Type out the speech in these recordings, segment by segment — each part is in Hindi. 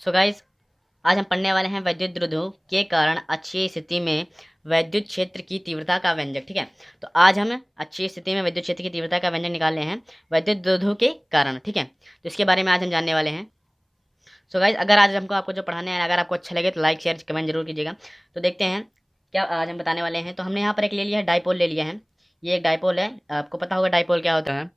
सो गाइज, आज हम पढ़ने वाले हैं वैद्युत द्रुतों के कारण अक्षीय स्थिति में वैद्युत क्षेत्र की तीव्रता का व्यंजक। ठीक है, तो आज हम अक्षीय स्थिति में वैद्युत क्षेत्र की तीव्रता का व्यंजक निकाल रहे हैं वैद्युत द्रुतों के कारण। ठीक है, तो इसके बारे में आज हम जानने वाले हैं। सो गाइज, अगर आज हमको आपको जो पढ़ाने हैं, अगर आपको अच्छा लगे तो लाइक शेयर कमेंट जरूर कीजिएगा। तो देखते हैं क्या आज हम बताने वाले हैं। तो हमने यहाँ पर एक ले लिया है, डाइपोल ले लिया है। ये एक डाइपोल है, आपको पता होगा डाइपोल क्या होता है।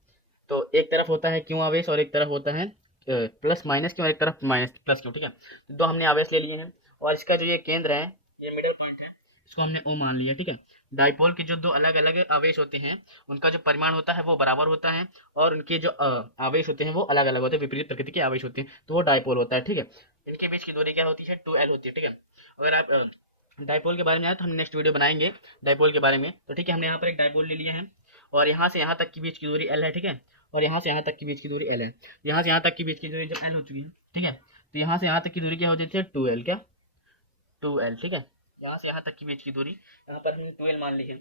तो एक तरफ होता है क्यू आवेश और एक तरफ होता है प्लस माइनस क्यू और एक तरफ माइनस प्लस क्यू। ठीक है, तो दो हमने आवेश ले लिए हैं और इसका जो ये केंद्र है, ये मिडिल पॉइंट है, इसको हमने ओ मान लिया। ठीक है, डाइपोल के जो दो अलग अलग आवेश होते हैं उनका जो परिमाण होता है वो बराबर होता है और उनके जो आवेश होते हैं वो अलग अलग होते हैं, विपरीत प्रकृति के आवेश होते हैं, तो वो डाइपोल होता है। ठीक है, इनके बीच की दूरी क्या होती है, 2l होती है। ठीक है, अगर आप डाइपोल के बारे में आए तो हम नेक्स्ट वीडियो बनाएंगे डाइपोल के बारे में। तो ठीक है, हमने यहाँ पर एक डाइपोल ले लिया है और यहाँ से यहाँ तक की बीच की दूरी l है। ठीक है, और यहाँ से यहाँ तक की बीच की दूरी l है। यहाँ से यहाँ तक की बीच की दूरी जब l हो चुकी है, ठीक है, तो यहाँ से यहाँ तक की दूरी क्या हो जाती है, 2l। क्या, 2l। ठीक है, यहाँ से यहाँ तक की बीच की दूरी यहाँ पर हमने 2l मान ली है।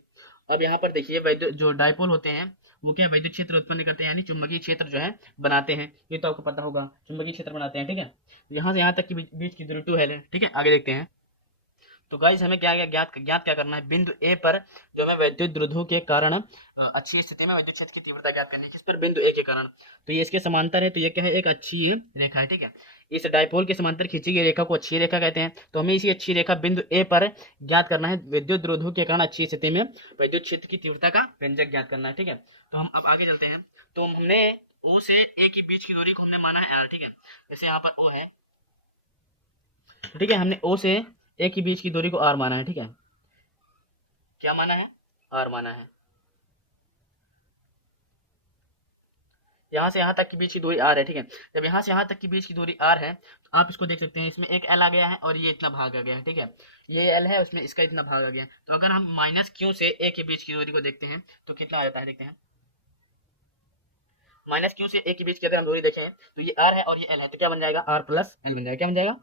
अब यहाँ पर देखिए, वैद्युत जो डाइपोल होते हैं वो क्या वैद्युत क्षेत्र उत्पन्न करते हैं, यानी चुंबकीय क्षेत्र जो है बनाते हैं। ये तो आपको पता होगा, चुंबकीय क्षेत्र बनाते हैं। ठीक है, यहाँ से यहाँ तक की बीच की दूरी 2l है। ठीक है, आगे देखते हैं। तो गाइस, हमें क्या ज्ञात क्या करना है, बिंदु ए पर जो हमें वैद्युत द्रुतों के कारण अच्छी स्थिति में वैद्युत क्षेत्र की तीव्रता ज्ञात करनी है। किस पर, बिंदु ए के कारण। तो ये इसके समांतर है, तो ये क्या है, एक अक्षीय रेखा है। ठीक है, इस डाइपोल के समांतर खींची गई रेखा को अक्षीय रेखा कहते हैं। तो हमें इसी अक्षीय रेखा बिंदु ए पर ज्ञात करना है विद्युत द्रुतों के कारण अच्छी स्थिति में वैद्युत क्षेत्र की तीव्रता का व्यंजक ज्ञात करना है। ठीक है, तो हम अब आगे चलते हैं। तो हमने ओ से ए के बीच की दूरी को हमने माना है r। ठीक है, जैसे यहाँ पर ओ है, ठीक है, हमने ओ से ए के बीच की दूरी को r माना है। ठीक है, क्या माना है, r माना है। यहाँ से यहाँ तक की बीच की दूरी r है। ठीक है, जब यहाँ से यहाँ तक की बीच की दूरी r है तो आप इसको देख सकते हैं, इसमें एक l आ गया है और ये इतना भाग आ गया है। ठीक है, ये l है, उसमें इसका इतना भाग आ गया है। तो अगर हम माइनस क्यू से a के बीच की दूरी को देखते हैं तो कितना आ जाता है, देखते हैं। माइनस क्यू से a के बीच की अगर हम दूरी देखें तो ये r है और ये l है, तो क्या बन जाएगा, r प्लस l बन जाएगा। क्या बन जाएगा,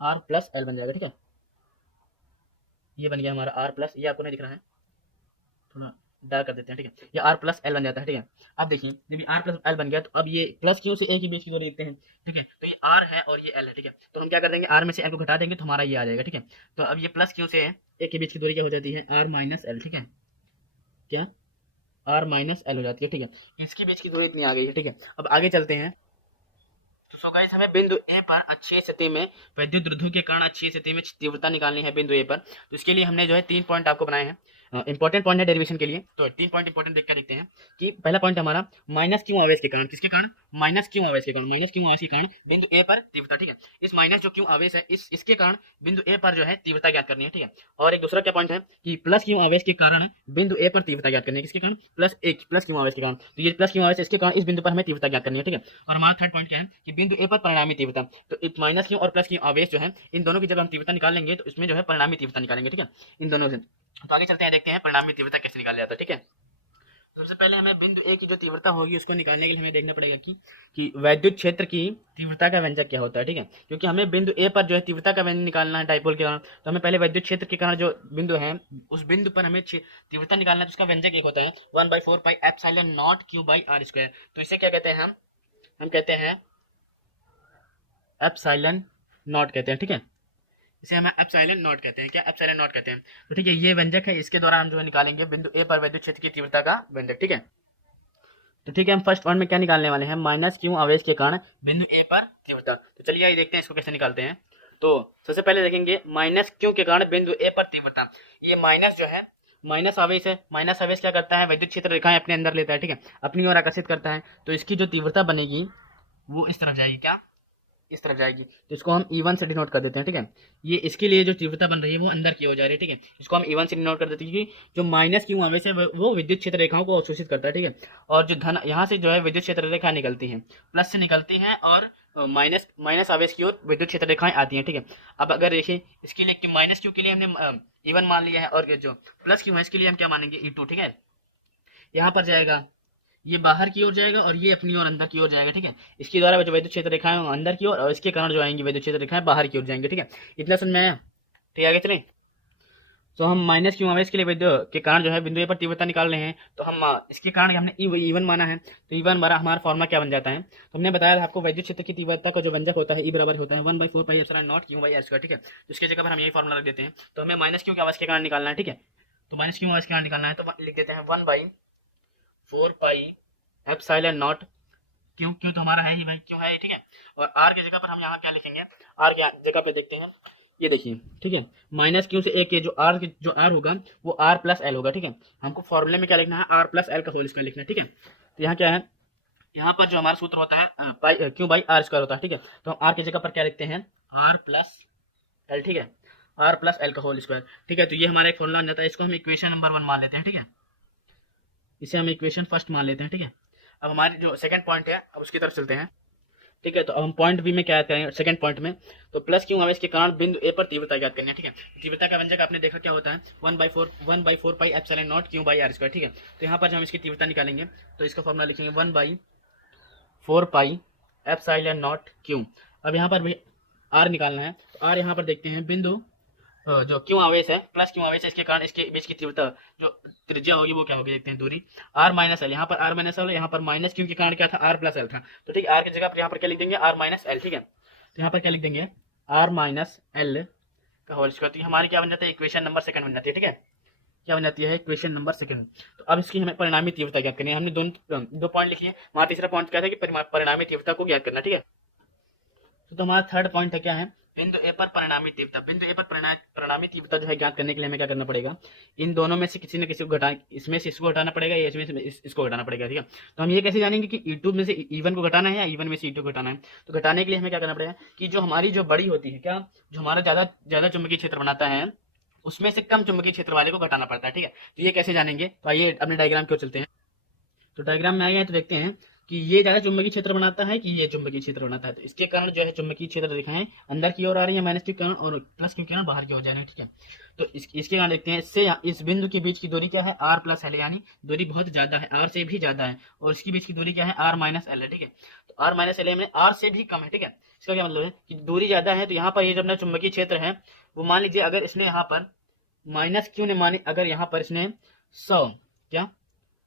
r प्लस l बन जाएगा। ठीक है, ये बन गया हमारा r प्लस, ये आपको नहीं दिख रहा है, थोड़ा डार्क कर देते हैं। ठीक है, ये r प्लस एल बन जाता है। ठीक है, अब देखिए, जब ये r प्लस एल बन गया तो अब ये प्लस क्यू से a के बीच की दूरी देखते हैं। ठीक है, तो ये r है और ये l है। ठीक है, तो हम क्या कर देंगे, r में से l को घटा देंगे तो हमारा ये आ जाएगा। ठीक है, तो अब ये प्लस क्यू से a के बीच की दूरी क्या हो जाती है, r माइनस एल। ठीक है, क्या, r माइनस एल हो जाती है। ठीक है, इसके बीच की दूरी इतनी आ गई है। ठीक है, अब आगे चलते हैं। तो सो गाइस, हमें बिंदु ए पर अच्छी स्थिति में वैद्युत द्रुतों के कारण अच्छी स्थिति में तीव्रता निकालनी है बिंदु ए पर। तो इसके लिए हमने जो है 3 पॉइंट आपको बनाए हैं, इंपॉर्टेंट पॉइंट है डेरिवेशन के लिए। तो 3 पॉइंट इंपॉर्टेंट देख कर देखते हैं कि पहला पॉइंट हमारा माइनस क्यू आवेश के कारण, किसके कारण, माइनस क्यू आवेश के कारण, माइनस क्यू आवेश के कारण बिंदु ए पर तीव्रता। ठीक है, इस माइनस जो क्यू आवेश है इसके कारण बिंदु ए पर जो है तीव्रता ज्ञात करनी है। ठीक है, और एक दूसरा क्या पॉइंट है कि प्लस क्यू आवेश के कारण बिंदु ए पर तीव्रता ज्ञात करनी है, किसके कारण, प्लस क्यू आवेश के कारण। तो ये प्लस क्यू आवेश इसके कारण इस बिंदु पर हमें तीव्रता ज्ञात करनी है। ठीक है, और हमारा थर्ड पॉइंट क्या है कि बिंदु ए पर परिणामी तीव्रता। तो माइनस क्यू और प्लस क्यू आवेश जो है इन दोनों की जब हम तीव्रता निकाल लेंगे तो इसमें जो है परिणामी तीव्रता निकालेंगे। ठीक है, इन दोनों से। तो आगे चलते हैं, देखते हैं परिणामी तीव्रता कैसे निकाला जाता है। ठीक है, सबसे पहले हमें बिंदु ए की जो तीव्रता होगी उसको निकालने के लिए हमें देखना पड़ेगा कि वैद्युत क्षेत्र की तीव्रता का व्यंजक क्या होता है। ठीक है, क्योंकि हमें बिंदु ए पर जो है तीव्रता का व्यंजक निकालना है डाइपोल के कारण, तो हमें पहले वैद्युत क्षेत्र के कारण जो बिंदु है उस बिंदु पर हमें तीव्रता निकालना है। तो उसका व्यंजक एक होता है 1/4 pi epsilon naught q by r square. तो इसे क्या कहते हैं, हम कहते हैं एप्सिलॉन नॉट कहते हैं। ठीक है, इसे हम एप्सिलॉन नॉट कहते हैं। क्या, एप्सिलॉन नॉट कहते हैं। तो ठीक है, ये व्यंजक है, इसके द्वारा हम जो है निकालेंगे बिंदु ए पर वैद्युत क्षेत्र की तीव्रता का व्यंजक। ठीक है, तो ठीक है, हम फर्स्ट वन में क्या निकालने वाले हैं, माइनस क्यू आवेश के कारण बिंदु ए पर तीव्रता। तो चलिए आइए देखते हैं इसको कैसे निकालते हैं। तो सबसे पहले देखेंगे माइनस क्यू के कारण बिंदु ए पर तीव्रता। ये माइनस जो है माइनस आवेश है, माइनस आवेश क्या करता है, वैद्युत क्षेत्र रेखाएं अपने अंदर लेता है। ठीक है, अपनी ओर आकर्षित करता है, तो इसकी जो तीव्रता बनेगी वो इस तरह जाएगी। क्या, इस तरफ जाएगी, तो इसको हम E1 से डिनोट कर देते हैं। ठीक है, ये इसके लिए जो तीव्रता बन रही है वो अंदर की ओर जा रही है। ठीक है, इसको हम E1 से डिनोट कर देते हैं क्योंकि जो माइनस क्यू आवेश है वो विद्युत क्षेत्र रेखाओं को अवशोषित करता है। ठीक है, और जो धन यहाँ से जो है विद्युत क्षेत्र रेखा निकलती है, प्लस से निकलती है और माइनस माइनस आवेश की ओर विद्युत क्षेत्र रेखाएं आती हैं। ठीक है, अब अगर देखिए इसके लिए माइनस क्यू के लिए हमने E1 मान लिया है और जो प्लस क्यू है इसके लिए हम क्या मानेंगे, E2। ठीक है, यहाँ पर जाएगा, ये बाहर की ओर जाएगा और ये अपनी ओर अंदर की ओर जाएगा। ठीक है, इसके द्वारा जो वैद्युत क्षेत्र रेखाएं अंदर की ओर और इसके कारण जो आएंगी वैद्युत क्षेत्र रेखाएं बाहर की ओर जाएंगे। ठीक है, इतना समझ में आया। ठीक है, आगे चलें। तो हम माइनस क्यू आवेश के लिए बिंदु के कारण जो है बिंदु ए पर तीव्रता निकाल रहे हैं। तो हम इसके कारण हमने ई1 माना है, तो ई1 हमारा हमारा फॉर्मूला क्या बन जाता है। तो हमने बताया था आपको विद्युत क्षेत्र की तीव्रता का जो व्यंजक होता है ई बराबर होता है 1/4 pi epsilon naught q by r square, ठीक है। तो इसके जगह पर हम यही फॉर्मूला रख देते हैं। तो हमें माइनस क्यू के आवेश के कारण निकालना है, ठीक है। तो माइनस क्यू आवेश के कारण निकालना है तो लिख देते हैं 1/4 pi epsilon naught Q, Q तो हमारा है ही भाई, क्यू है, ठीक है। और आर की जगह पर हम यहाँ क्या लिखेंगे, आर की जगह पे देखते हैं, ये देखिए, ठीक है। माइनस क्यू से एक के जो आर होगा वो आर प्लस एल होगा, ठीक है। हमको फॉर्मूले में क्या लिखना है, आर प्लस एल का होल स्क्वायर लिखना है, ठीक है। तो यहाँ क्या है, यहाँ पर जो हमारा सूत्र होता है पाई क्यू बाई आर स्क्वायर होता है, ठीक है। तो हम आर की जगह पर क्या लिखते हैं, आर प्लस एल, ठीक है, आर प्लस एल का होल स्क्वायर, ठीक है। तो ये हमारा एक फॉर्मूला बन जाता है, इसको हम इक्वेशन नंबर 1 मान लेते हैं, ठीक है। इसे हम इक्वेशन फर्स्ट मान लेते हैं, ठीक है। अब हमारे जो सेकंड पॉइंट है, अब उसकी तरफ चलते हैं, ठीक है। तो अब हम पॉइंट बी में क्या याद करेंगे, सेकंड पॉइंट में, तो प्लस क्यू आवेश के कारण बिंदु ए पर तीव्रता याद करनी है, ठीक है। तीव्रता का व्यंजक आपने देखा क्या होता है, 1/4 pi epsilon naught q by r square, ठीक है। तो यहाँ पर जब हम इसकी तीव्रता निकालेंगे तो इसका फॉर्मूला लिखेंगे 1/4 पाई एप्सिलॉन नॉट क्यू। अब यहाँ पर भी आर निकालना है, तो आर यहाँ पर देखते हैं बिंदु जो क्यू आवेश है, प्लस क्यू आवेश है, इसके कारण इसके बीच की तीव्रता जो त्रिज्या होगी वो क्या होगी, देखते हैं, दूरी आर माइनस एल। यहाँ पर आर माइनस एल, यहाँ पर माइनस क्यू के कारण क्या था, आर प्लस एल था। तो ठीक है, आर की जगह पर यहाँ पर क्या लिख देंगे, आर माइनस एल, ठीक है। तो यहाँ पर क्या लिख देंगे, आर माइनस एल का होल स्क्वायर। तो हमारी क्या बन जाता है, इक्वेशन नंबर सेकंड बन जाती है, ठीक है। क्या बन जाती है, इक्वेशन नंबर सेकंड। तो अब इसकी हमें परिणामी तीव्रता ज्ञात करनी है। हमने दो पॉइंट लिखी है, वहां तीसरा पॉइंट क्या था कि परिणामी तीव्रता को ज्ञात करना, ठीक है। तो हमारा थर्ड पॉइंट है क्या है, बिंदु ए पर परिणामी तीव्रता। बिंदु ए पर परिणामी तीव्रता जो है ज्ञात करने के लिए हमें क्या करना पड़ेगा, इन दोनों में से किसी न किसी को घटा, इसमें से इसको घटाना पड़ेगा या इसमें से इसको घटाना पड़ेगा, ठीक है। तो हम ये कैसे जानेंगे कि E2 में से E1 को घटाना है या E1 में से E2 को घटाना है। तो घटाने के लिए हमें क्या करना पड़ेगा कि जो हमारी जो बड़ी होती है, क्या जो हमारा ज्यादा चुंबकीय क्षेत्र बनाता है, उसमें से कम चुंबकीय क्षेत्र वाले को घटाना पड़ता है, ठीक है। तो ये कैसे जानेंगे, तो आइए अपने डायग्राम की ओर चलते हैं। तो डायग्राम में आ गए हैं, तो देखते हैं कि ये ज्यादा चुंबकीय क्षेत्र बनाता है कि ये चुंबकीय क्षेत्र बनाता है। तो इसके कारण जो है चुंबकीय क्षेत्र दिखाएं अंदर की ओर आ रही है माइनस के कारण, और प्लस के कारण बाहर की ओर जा रही है, ठीक है। तो इसके कारण देखते हैं, इससे इस बिंदु के बीच की दूरी क्या है, आर प्लस एल, यानी दूरी बहुत ज्यादा है, आर से भी ज्यादा है। और इसके बीच की दूरी क्या है, आर माइनस एल है, ठीक है। तो आर माइनस एल है, आर से भी कम है, ठीक है। इसका क्या मतलब है कि दूरी ज्यादा है। तो यहाँ पर ये जो अपना चुंबकीय क्षेत्र है वो मान लीजिए अगर इसने यहाँ पर माइनस क्यू ने माने, अगर यहाँ पर इसने 100 क्या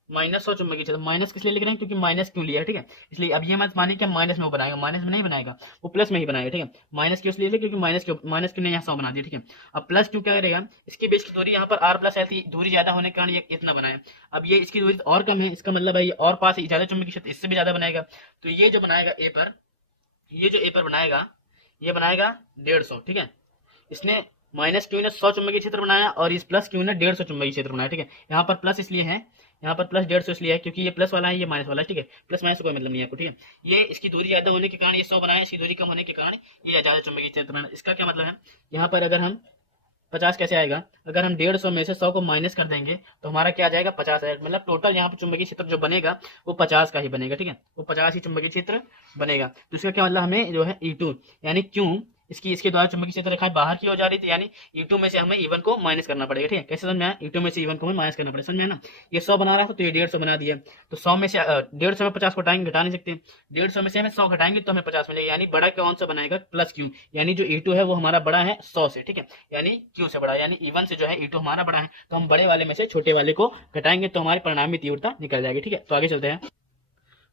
-100 चुंबकीय क्षेत्र, माइनस किस लिए लिख रहे हैं, क्योंकि माइनस क्यों लिया है, ठीक है। इसलिए अब ये मत मानिए कि माइनस में वो बनाएगा, माइनस में नहीं बनाएगा, वो प्लस में ही बनाएगा, ठीक है। माइनस क्यों इसलिए क्योंकि माइनस क्यों ने यहाँ 100 बना दिया, ठीक है। अब प्लस क्यों क्या करेगा, इसके बीच की दूरी यहाँ पर आर प्लस एल थी, दूरी ज्यादा होने के कारण ये इतना बनाया। अब ये इसकी दूरी और कम है, इसका मतलब है ये और पास ज्यादा चुंबकीय क्षेत्र इससे भी ज्यादा बनाएगा। तो ये जो बनाएगा ए पर, ये जो ए पर बनाएगा, ये बनाएगा 150, ठीक है। इसने माइनस क्यू ने 100 चुंबकीय क्षेत्र बनाया और इस प्लस क्यू ने 150 चुंबकीय क्षेत्र बनाया, ठीक है। यहाँ पर प्लस इसलिए है, यहाँ पर प्लस 150 इसलिए है क्योंकि ये प्लस वाला है, ये माइनस वाला है, ठीक है। प्लस माइनस कोई मतलब नहीं है आपको, ठीक है। ये इसकी दूरी ज्यादा होने के कारण ये 100 बनाया, इसकी दूरी कम होने के कारण ये ज्यादा चुंबकीय क्षेत्र बनाया। इसका क्या मतलब है, यहाँ पर अगर हम 50 कैसे आएगा, अगर हम 150 में से 100 को माइनस कर देंगे तो हमारा क्या आ जाएगा, 50 आएगा। मतलब टोटल यहाँ पर चुंबकीय क्षेत्र जो बनेगा वो 50 का ही बनेगा, ठीक है। वो 50 ही चुंबकीय क्षेत्र बनेगा। तो इसका क्या मतलब, हमें जो है E2 यानी क्यों इसके द्वारा चुंबकीय क्षेत्र रेखाएं बाहर की ओर जा रही थी, यानी E2 में से हमें E1 को माइनस करना पड़ेगा, ठीक है। कैसे समझ में आया, E2 में से E1 को हमें माइनस करना पड़ेगा, समझ में आया ना। ये 100 बना रहा था तो ये 150 बना दिया। तो 100 में से 150 में 50 को घटाएंगे, घटा नहीं सकते। 150 में से हमें 100 घटाएंगे तो हमें 50 मिलेगा, यानी बड़ा कौन सा बनाएगा, प्लस क्यू। यानी जो E2 है वो हमारा बड़ा है 100 से, ठीक है। यानी क्यू से बड़ा, यानी E1 से जो है E2 हमारा बड़ा है। तो हम बड़े वाले में से छोटे वाले को घटाएंगे तो हमारी परिणामी तीव्रता निकल जाएगी, ठीक है। तो आगे चलते हैं।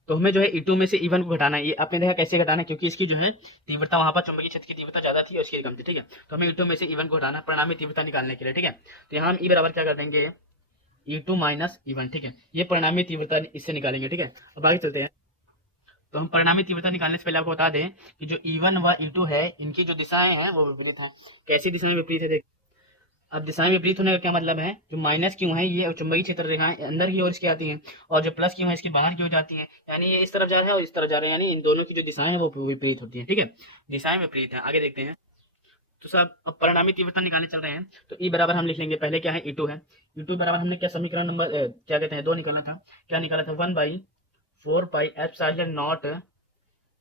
तो हमें जो है E2 में से E1 को घटाना है। ये आपने देखा कैसे घटाना है, क्योंकि इसकी जो है तीव्रता वहां पर चुंबकीय क्षेत्र की तीव्रता ज्यादा थी और इसकी कम थी, ठीक है। तो हमें E2 में से E1 को घटाना, परिणामी तीव्रता निकालने के लिए, ठीक है। तो यहाँ हम E बराबर क्या कर देंगे, E2 माइनस E1, ठीक है। ये परिणामी तीव्रता इससे निकालेंगे, ठीक है। अब आगे चलते हैं। तो हम परिणामी तीव्रता निकालने से पहले आपको बता दें कि जो E1 व E2 है, इनकी जो दिशाएं हैं वो विपरीत है। कैसी दिशाएं विपरीत है, अब दिशाएं विपरीत होने का क्या मतलब है, जो माइनस क्यू है ये चुंबकीय क्षेत्र रेखाएं अंदर की ओर इसकी आती हैं, और जो प्लस क्यू है इसकी बाहर की ओर जाती हैं। यानी ये इस तरफ जा रहा है और इस तरफ जा रहा है, यानी इन दोनों की जो दिशाएं हैं वो विपरीत होती हैं, ठीक है। दिशाएं विपरीत हैं। आगे देखते हैं। तो सब अब परिणामी तीव्रता निकालने चल रहे हैं। तो ई बराबर हम लिख लेंगे, पहले क्या है E2 है। E2 बराबर हमने क्या समीकरण नंबर क्या कहते हैं 2 निकाला था। क्या निकाला था, 1/4 pi epsilon naught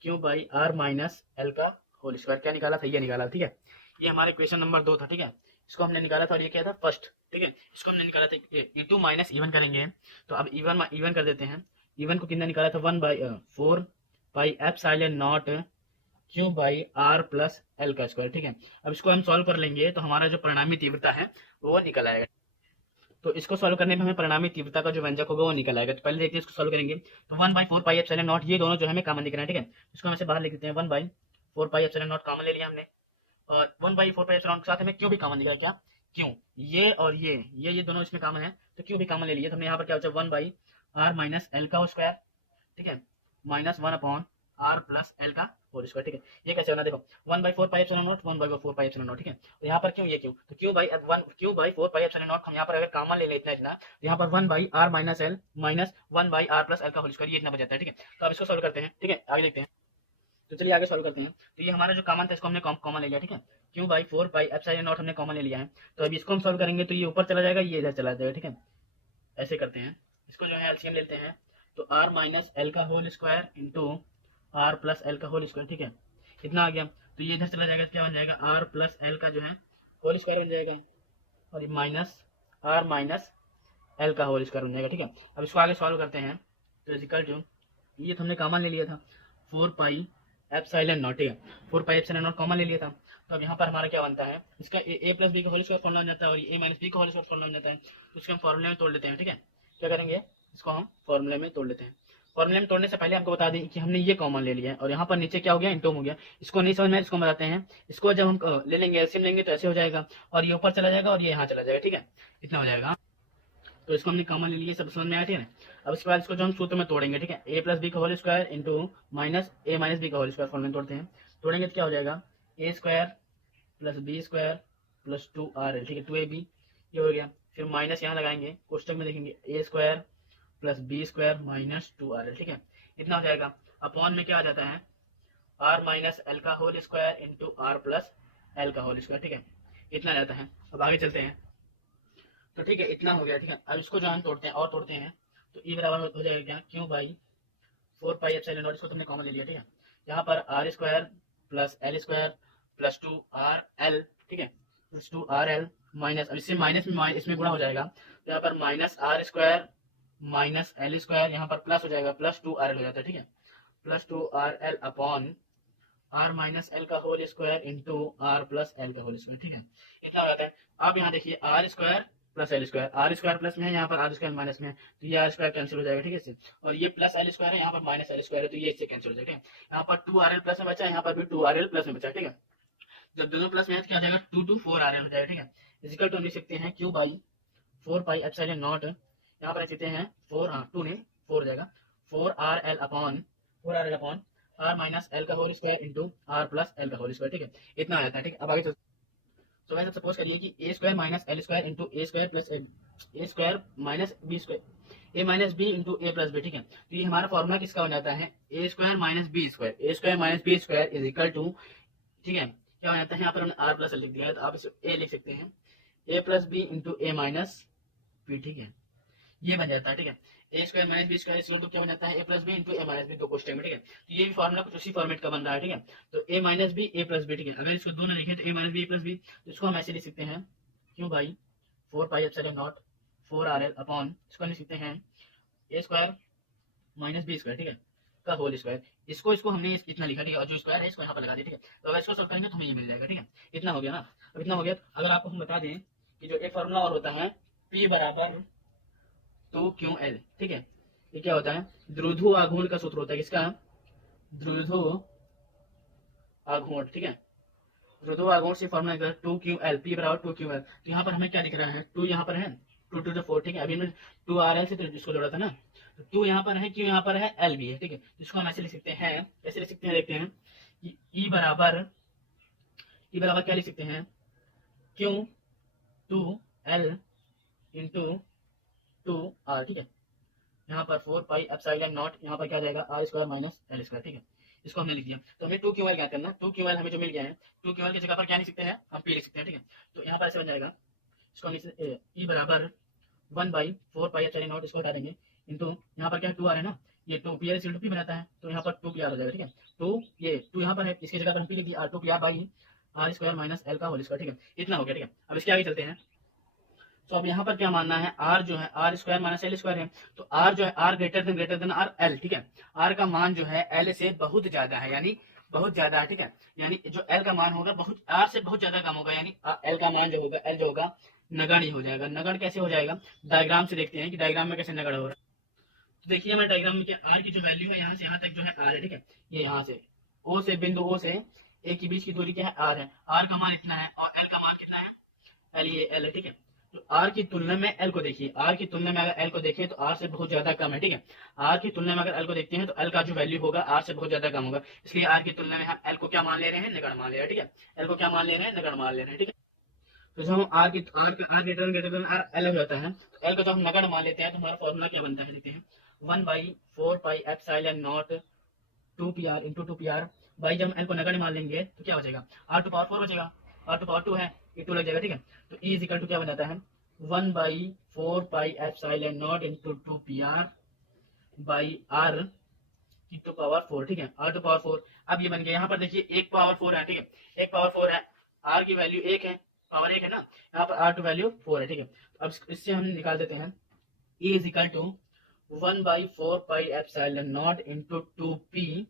q by r minus L का होल स्क्वायर। क्या निकाला था, ये निकाला, ठीक है। ये हमारे क्वेश्चन नंबर 2 था, ठीक है। इसको हमने निकाला था और ये क्या था, फर्स्ट, ठीक है। इसको हमने निकाला था E2 माइनस E1 करेंगे। तो अब E1 कर देते हैं। E1 को कितना निकाला था, 1/4 pi epsilon naught q by r plus L का स्क्वायर, ठीक है। अब इसको हम सॉल्व कर लेंगे तो हमारा जो परिणामी तीव्रता है वो निकल आएगा। तो इसको सॉल्व करने में हमें परिणामी तीव्रता का जो व्यंजक होगा वो निकल आएगा। तो पहले देखते हैं इसको सॉल्व करेंगे। तो 1/4πε0 ये दोनों जो हमें कॉमन दिख रहा है, ठीक है। इसको हम ऐसे बाहर लिख देते हैं, 1/4πε0 कॉमन ले लिया हमने, और 1/4πε0 के साथ हमें क्यों भी कॉमन दिख रहा है, क्या क्यों, ये और ये दोनों इसमें कॉमन है, तो क्यों भी कॉमन ले लिए। तो हमने यहाँ पर क्या बचा, 1/r माइनस एल का स्क्वायर, ठीक है, माइनस 1/r प्लस एल का होल स्क्वायर, ठीक है। ये कैसे होना, देखो 1/4πε0 1/4πε0, ठीक है। तो यहाँ पर क्यों, ये क्यों, तो Q/4πε0 हम यहाँ पर अगर कॉमन ले लेते हैं इतना, तो यहाँ पर 1/r minus L minus 1/r plus L का होल स्क्वायर, ये इतना बच जाता है, ठीक है। तो अब इसको सॉल्व करते हैं, ठीक है, आगे देखते हैं। तो चलिए आगे सॉल्व करते हैं। तो ये हमारा जो कॉमन था इसको हमने कॉमन ले लिया, ठीक है। Q/4πε0 हमने कॉमन ले लिया है। तो अब इसको हम सॉल्व करेंगे तो ये ऊपर चला जाएगा, ये इधर चला जाएगा, ठीक है। ऐसे करते हैं, इसको जो है एलसीएम लेते हैं। तो r माइनस एल का whole square into are plus L का होल स्क्वायर, ठीक है, इतना आ गया। तो ये इधर चला जाएगा, क्या बन जाएगा, आर प्लस एल का जो है होल स्क्वायर बन जाएगा, और ये माइनस आर माइनस एल का होल स्क्वायर बन जाएगा, ठीक है। अब इसको आगे सॉल्व करते हैं। तो इक्वल टू, ये तो हमने कॉमन ले लिया था 4πε0, ठीक है, 4πε0 कॉमन ले लिया था। तो अब यहाँ पर हमारा क्या बनता है, इसका a प्लस बी का होल स्क्वायर फॉर्मूला बन जाता है, और ये a माइनस बी का होल स्क्वायर फॉर्मूला बन जाता है। तो इसको हम फॉर्मूले में तोड़ लेते हैं, ठीक है। क्या करेंगे, इसको हम फॉर्मूले में तोड़ लेते हैं। फॉर्मूले में तोड़ने से पहले आपको बता दें कि हमने ये कॉमन ले लिया है, और यहाँ पर नीचे क्या हो गया, इंटू हो गया। इसको नहीं समझ में, इसको बताते हैं। इसको जब हम ले लेंगे, एलसीएम लेंगे, तो ऐसे हो जाएगा, और ये ऊपर चला जाएगा, और ये यहाँ चला जाएगा, ठीक है, इतना हो जाएगा। तो इसको हमने कॉमन ले लिया, सब समझ में आया, ठीक है। अब इसके बाद इसको जो हम सूत्र में तोड़ेंगे, ठीक है, a प्लस बी का whole square into minus a minus b का होल स्क्वायर फॉर्मूले में तोड़ते हैं। तोड़ेंगे तो क्या हो जाएगा, a square plus b square plus 2rl, ठीक है, 2ab, ये हो गया। फिर माइनस यहाँ लगाएंगे, कोष्टक में देखेंगे a square plus b square minus 2rl, ठीक है, इतना हो जाएगा। अपॉन में क्या आ जाता है, r माइनस एल का whole square into are plus L का होल स्क्वायर, ठीक है, इतना आ जाता है। अब आगे चलते हैं। तो ठीक है, इतना हो गया, ठीक है। अब इसको जो हम तोड़ते हैं और तोड़ते हैं, तो e बराबर हो जाएगा क्या, Q/4πε0, इसको तुमने कॉमन ले लिया, ठीक है। यहाँ पर r square plus L square plus 2rl, ठीक है, प्लस 2rl माइनस, अब इससे माइनस में इसमें गुणा हो जाएगा, तो यहाँ पर minus r square minus l square, यहाँ पर प्लस हो जाएगा, प्लस 2rl हो जाता है, ठीक है, plus 2rl upon R minus L का whole square into are plus L का होल स्क्वायर, ठीक है, इतना हो जाता है। अब यहाँ देखिए, R square plus L square, R square plus में है, यहाँ पर आर स्क्वायर माइनस में है, तो ये आर स्क्वायर कैंसिल हो जाएगा, ठीक है इससे, और ये प्लस एल स्क्वायर है, यहाँ पर माइनस एल स्क्वायर है, तो ये इससे कैंसिल हो जाएगा, ठीक है। यहाँ पर 2rl प्लस में बचा, यहाँ पर भी 2rl प्लस में बचा, ठीक है। जब दोनों प्लस में है तो क्या हो जाएगा, 2 4rl हो जाएगा, ठीक है। इजिकल टू हम लिख सकते हैं Q/4πε0, यहाँ पर लिख सकते हैं 4, हाँ 2 नहीं 4 हो जाएगा, 4rl upon R minus L का whole square into are plus L का होल स्क्वायर, ठीक है, इतना आ जाता है, ठीक है। अब आगे तो वैसे सपोज करिए कि a square minus l square into a square plus a square minus B square, a minus b into a plus b, ठीक है। तो ये हमारा फॉर्मूला किसका हो जाता है, A square minus B square is equal to, ठीक है, क्या हो जाता है, यहाँ पर हमने आर प्लस एल लिख दिया है, तो आप इसे ए लिख सकते हैं, A plus B into A minus B, ठीक है, ये बन जाता है, ठीक है। A square minus B square equal to क्या बन जाता है, A plus B into A minus B, दो कोष्टक में, ठीक है। तो ये भी फॉर्मूला कुछ उसी फॉर्मेट का बन रहा है, ठीक है। तो ए माइनस बी ए प्लस बी, ठीक है, अगर इसको दोनों लिखें तो ए माइनस बी ए प्लस बी, तो इसको हम ऐसे लिख सकते हैं, Q/4πε0 4rl अपॉन, इसको लिख सकते हैं ए स्क्वायर माइनस बी स्क्वायर, ठीक है, का होल स्क्वायर, इसको हमने इतना लिखा, ठीक है, और जो स्क्वायर है इसको यहाँ पर लगा दिया, ठीक है। तो अगर इसको सॉल्व करेंगे तो हमें ये मिल जाएगा, ठीक है, इतना हो गया ना। अब इतना हो गया, अगर आपको हम बता दें कि जो एक फॉर्मूला और होता है P बराबर 2QL, ठीक है, ये क्या होता है, द्विध्रुव आघूर्ण का सूत्र होता है, किसका, द्विध्रुव आघूर्ण, ठीक है, द्विध्रुव आघूर्ण से फॉर्मूला 2QL, P बराबर 2QL। तो यहाँ पर हमें क्या दिख रहा है, 2 यहाँ पर है, 2 to the 4, ठीक है, अभी हमने 2rl से तो इसको जोड़ा था ना, तो 2 यहाँ पर है, Q यहाँ पर है, L भी है, ठीक है। तो इसको हम ऐसे लिख सकते हैं, कैसे लिख सकते हैं, देखते हैं, E बराबर क्या लिख सकते हैं, Q2L इंटू 2r, ठीक है, यहाँ पर 4πε0, यहाँ पर क्या जाएगा, r square minus l square, ठीक है, इसको हमने लिख दिया। तो हमें 2QL क्या करना, 2QL हमें जो मिल गया है, 2QL की जगह पर क्या लिख सकते हैं, हम P लिख सकते हैं, ठीक है। तो यहाँ पर ऐसे बन जाएगा, इसको हम E बराबर 1/4πε0, इसको हटा देंगे, इंटू यहाँ पर क्या है 2r है ना, ये 2pl इक्वल टू P बनाता है, तो यहाँ पर 2pr हो जाएगा, ठीक है। तो ये 2 यहाँ पर है, इसकी जगह पर हम P लिख दिया, 2pr by r square minus L का होल स्क्वायर, ठीक है, इतना हो गया, ठीक है। अब इसके आगे चलते हैं। तो अब यहाँ पर क्या मानना है, आर जो है r square minus l square है, तो आर जो है r greater than r l, ठीक है, आर का मान जो है एल से बहुत ज्यादा है, यानी बहुत ज्यादा है, ठीक है। यानी जो एल का मान होगा बहुत आर से बहुत ज्यादा कम होगा, यानी एल का मान जो होगा, एल जो होगा नगण्य हो जाएगा। नगण्य कैसे हो जाएगा, डायग्राम से देखते हैं कि डायग्राम में कैसे नगण्य हो रहा है। तो देखिए हमारे डायग्राम में आर की जो वैल्यू है यहाँ से यहाँ तक जो है आर है, ठीक है। ये यहाँ से ओ से बिंदु ओ से ए के बीच की दूरी क्या है, आर है। आर का मान इतना है और एल का मान कितना है, एल, ये एल है, ठीक है। तो आर की तुलना में एल को देखिए, आर की तुलना में अगर एल को देखें तो आर से बहुत ज्यादा कम है, ठीक है। आर की तुलना में अगर एल को देखते हैं तो एल का जो वैल्यू होगा आर से बहुत ज्यादा कम होगा, इसलिए आर की तुलना में हम एल को क्या मान ले रहे हैं, नगण्य मान ले रहे हैं, ठीक है। एल को क्या मान ले रहे हैं, नगण्य मान ले रहे हैं, ठीक है। तो जब हम r greater than r l हो जाता है, तो एल को जब हम नगण्य मान लेते हैं तो हमारा फॉर्मूला क्या बनता है, देखते हैं 1/4 pi epsilon not 2 pr into 2 pr by, जब हम एल को नगण्य मान लेंगे तो क्या बचेगा, r⁴ बचेगा, r⁴ है, ये 2 लग जाएगा, ठीक है। तो E इज इक्वल टू क्या बन जाता है 1/4 pi epsilon naught into 2 pr by r की टू पावर 4, ठीक है, r⁴। अब ये बन गया, यहाँ पर देखिए 1 पावर 4 है, ठीक है, 1 पावर 4 है, r की वैल्यू 1 है, पावर 1 है ना, यहाँ पर r2 वैल्यू 4 है, ठीक है। अब इससे हम निकाल देते हैं E is equal to 1/4 pi epsilon naught into 2p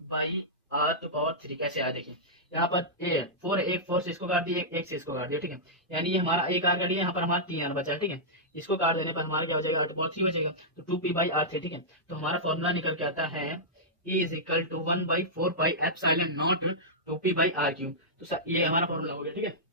by r⁴ कैसे आया देखिए, यहाँ पर ए 4 है, एक 4 से इसको काट दिया, एक से इसको काट दिया, ठीक है। यानी ये हमारा एक आर काट दिया, यहाँ पर हमारा 3 आर बचा है, ठीक है। इसको काट देने पर हमारा क्या हो जाएगा, r⁴ बचेगा, तो 2p बाई r3, ठीक है। तो हमारा फॉर्मूला निकल के आता है E is equal to 1/4 pi epsilon naught 2p by r3। तो ये हमारा फॉर्मूला हो गया, ठीक है।